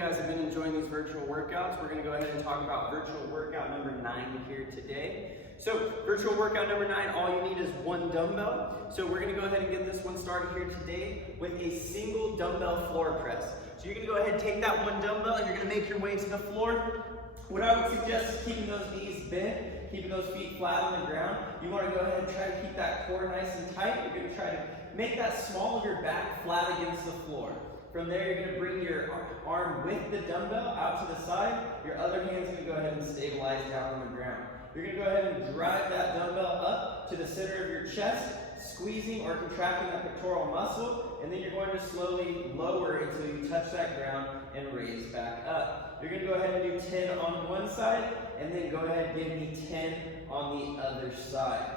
guys have been enjoying these virtual workouts. We're going to go ahead and talk about virtual workout number 9 here today. So virtual workout number 9, all you need is one dumbbell. So we're going to go ahead and get this one started here today with a single dumbbell floor press. So you're going to go ahead and take that one dumbbell and you're going to make your way to the floor. What I would suggest is keeping those knees bent, keeping those feet flat on the ground. You want to go ahead and try to keep that core nice and tight. You're going to try to make that small of your back flat against the floor. From there, you're going to bring your arm with the dumbbell out to the side. Your other hand's going to go ahead and stabilize down on the ground. You're going to go ahead and drive that dumbbell up to the center of your chest, squeezing or contracting that pectoral muscle, and then you're going to slowly lower until you touch that ground and raise back up. You're going to go ahead and do 10 on one side, and then go ahead and give me 10 on the other side.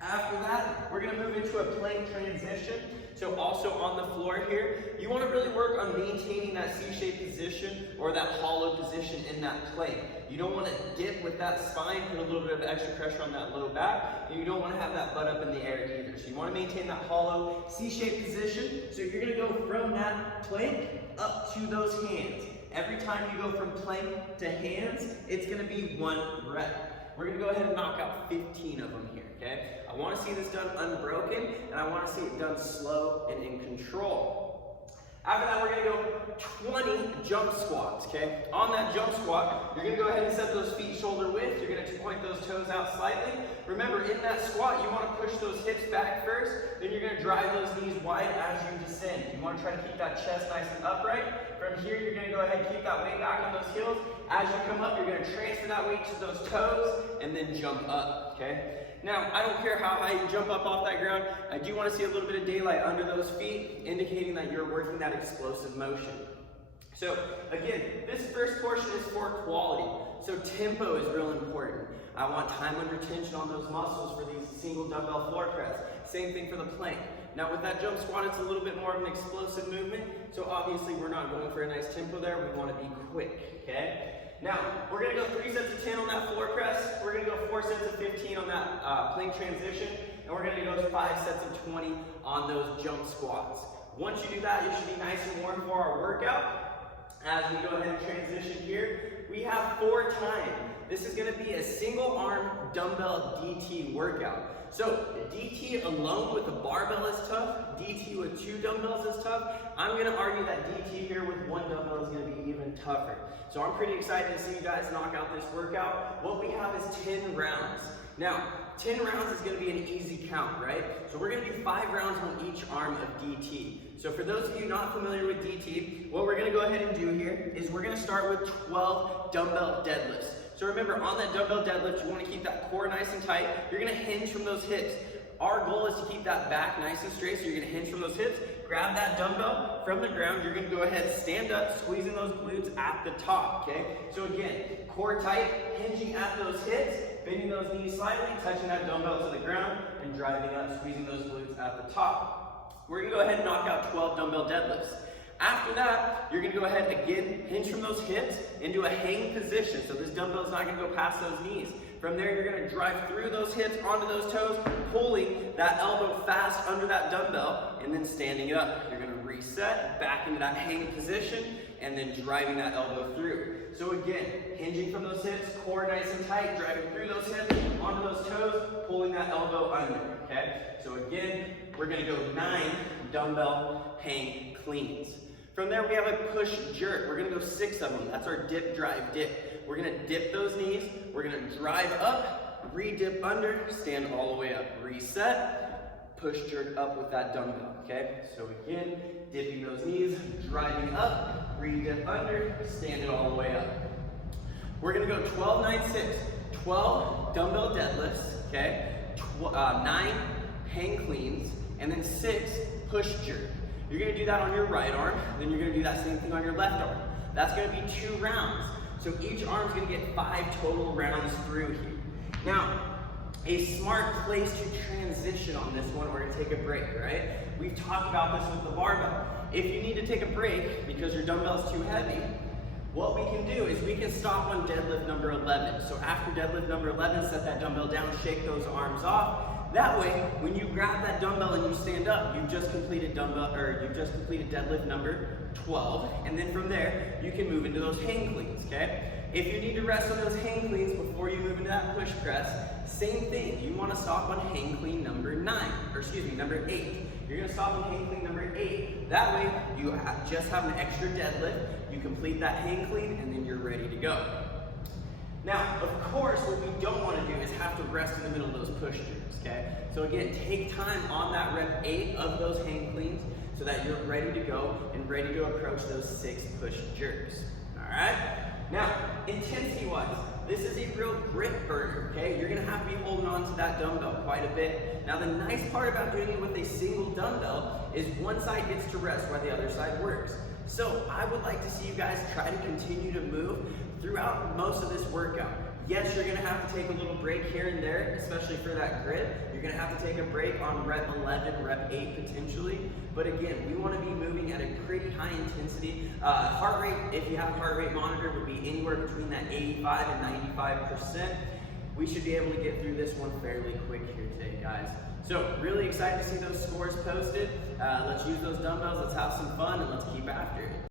After that, we're going to move into a plank transition. So also on the floor here, you want to really work on maintaining that C-shaped position or that hollow position in that plank. You don't want to dip with that spine, put a little bit of extra pressure on that low back, and you don't want to have that butt up in the air either. So you want to maintain that hollow C-shaped position. So you're going to go from that plank up to those hands. Every time you go from plank to hands, it's going to be 1 rep. We're going to go ahead and knock out 15 of them here, okay? I want to see this done unbroken, and I want to see it done slow and in control. After that, we're going to go 20 jump squats, okay? On that jump squat, you're going to go ahead and set those feet shoulder width. You're going to point those toes out slightly. Remember, in that squat, you want to push those hips back first, then you're going to drive those knees wide as you descend. You want to try to keep that chest nice and upright. From here, you're going to go ahead and keep that weight back on those heels. As you come up, you're going to transfer that weight to those toes and then jump up, okay? Now, I don't care how high you jump up off that ground. I do want to see a little bit of daylight under those feet, indicating that you're working that explosive motion. So again, this first portion is for quality. So tempo is real important. I want time under tension on those muscles for these single dumbbell floor press. Same thing for the plank. Now with that jump squat, it's a little bit more of an explosive movement. So obviously we're not going for a nice tempo there. We want to be quick, okay? Now, we're going to go 3 sets of 10 on that floor press. We're going to go 4 sets of 15 on that plank transition. And we're going to go 5 sets of 20 on those jump squats. Once you do that, you should be nice and warm for our workout. As we go ahead and transition here, we have 4 time. This is going to be a single arm dumbbell DT workout. So DT alone with a barbell is tough. DT with 2 dumbbells is tough. I'm going to argue that DT here with 1 dumbbell is going to be even tougher. So I'm pretty excited to see you guys knock out this workout. What we have is 10 rounds. Now, 10 rounds is going to be an easy count, right? So we're going to do 5 rounds on each arm of DT. So for those of you not familiar with DT, what we're going to go ahead and do here is we're going to start with 12 dumbbell deadlifts. So remember, on that dumbbell deadlift, you want to keep that core nice and tight. You're going to hinge from those hips. Our goal is to keep that back nice and straight, so you're going to hinge from those hips. Grab that dumbbell from the ground. You're going to go ahead, stand up, squeezing those glutes at the top, okay? So again, core tight, hinging at those hips, bending those knees slightly, touching that dumbbell to the ground, and driving up, squeezing those glutes at the top. We're going to go ahead and knock out 12 dumbbell deadlifts. After that, you're going to go ahead again, hinge from those hips into a hang position. So this dumbbell is not going to go past those knees. From there, you're going to drive through those hips onto those toes, pulling that elbow fast under that dumbbell, and then standing up. You're going to reset back into that hang position, and then driving that elbow through. So again, hinging from those hips, core nice and tight, driving through those hips, onto those toes, pulling that elbow under, okay? So again, we're going to go 9 dumbbell hang cleans. From there, we have a push jerk. We're going to go 6 of them. That's our dip, drive, dip. We're going to dip those knees. We're going to drive up, re-dip under, stand all the way up. Reset, push jerk up with that dumbbell, okay? So again, dipping those knees, driving up, re-dip under, stand it all the way up. We're going to go 12, 9, 6. 12 dumbbell deadlifts, okay? 9 hang cleans, and then 6 push jerk. You're going to do that on your right arm, then you're going to do that same thing on your left arm. That's going to be 2 rounds. So each arm's going to get 5 total rounds through here. Now, a smart place to transition on this one, we're going to take a break, right? We've talked about this with the barbell. If you need to take a break because your dumbbell is too heavy, what we can do is we can stop on deadlift number 11. So after deadlift number 11, set that dumbbell down, shake those arms off. That way, when you grab that dumbbell and you stand up, you've just completed deadlift number 12, and then from there, you can move into those hang cleans, okay? If you need to rest on those hang cleans before you move into that push press, same thing. You want to stop on hang clean number 8. You're going to stop on hang clean number 8. That way, you just have an extra deadlift. You complete that hang clean, and then you're ready to go. Now, of course, what we don't want to do is have to rest in the middle of those push jerks, okay? So again, take time on that rep 8 of those hang cleans so that you're ready to go and ready to approach those 6 push jerks, all right? Now, intensity-wise, this is a real grip burner, okay? You're gonna have to be holding on to that dumbbell quite a bit. Now, the nice part about doing it with a single dumbbell is one side gets to rest while the other side works. So I would like to see you guys try to continue to move throughout most of this workout. Yes, you're gonna have to take a little break here and there, especially for that grip. You're gonna have to take a break on rep 11, rep 8 potentially. But again, we wanna be moving at a pretty high intensity. Heart rate, if you have a heart rate monitor, would be anywhere between that 85 and 95%. We should be able to get through this one fairly quick here today, guys. So really excited to see those scores posted. Let's use those dumbbells, let's have some fun, and let's keep after it.